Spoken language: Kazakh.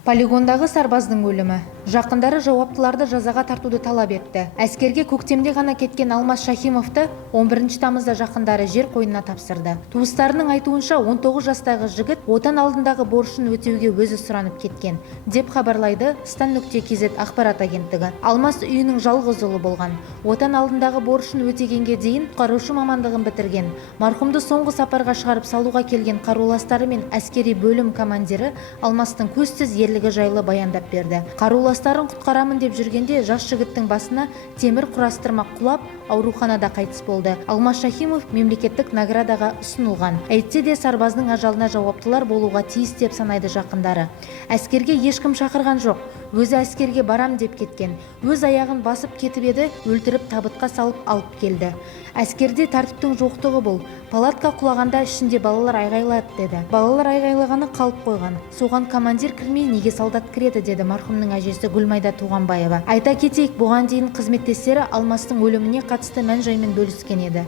Полигондағы сарбаздың өлімі. Жақындары жауаптыларды жазаға тартуды талап етті. Әскерге көктемде ғана кеткен Алмас Шахимовты 11 тамызда жақындары жер қойнына тапсырды. Туыстарының айтуынша 19 жастағы жігіт отан алдындағы борышын өтеуге өзі сұранып кеткен, деп хабарлайды Стан.кз ақпарат агенттігі. Алмас үйінің жалғыз ұлы болған. Отан алдындағы борышын өтегенге дейін құтқарушы мамандығын бітірген. Марқұмды соңғы сапарға шығарып салуға келген қаруластары мен әскери бөлім командирі Алмастың көзсіз ерлігі жайлы баяндап берді. Қаруластарын құтқарамын деп жүргенде жас жігіттің басына темір құрастырмақ құлап, ауруханада қайтыс болды. Алмас Шахимов мемлекеттік наградаға ұсынылған. Әйтсе де сарбаздың ажалына жауаптылар болуға тиіс деп санайды жақындары. Әскерге ешкім шақырған жоқ. Өзі әскерге барам деп кеткен. Өз аяғын басып кетіп еді, өлтіріп табытқа салып алып келді. Әскерде тәртіптің жоқтығы бұл. Палатка құлағанда ішінде балалар айғайлады деді. Балалар айғайлағаны қалып қойған. Соған командир кірмей неге солдат кіреді деді марқұмның әжесі Гүлмайда Туғанбаева. Айта кетейік, бұған дейін қызметтестері Алмастың өліміне қатысты мән-жаймен бөліскен еді.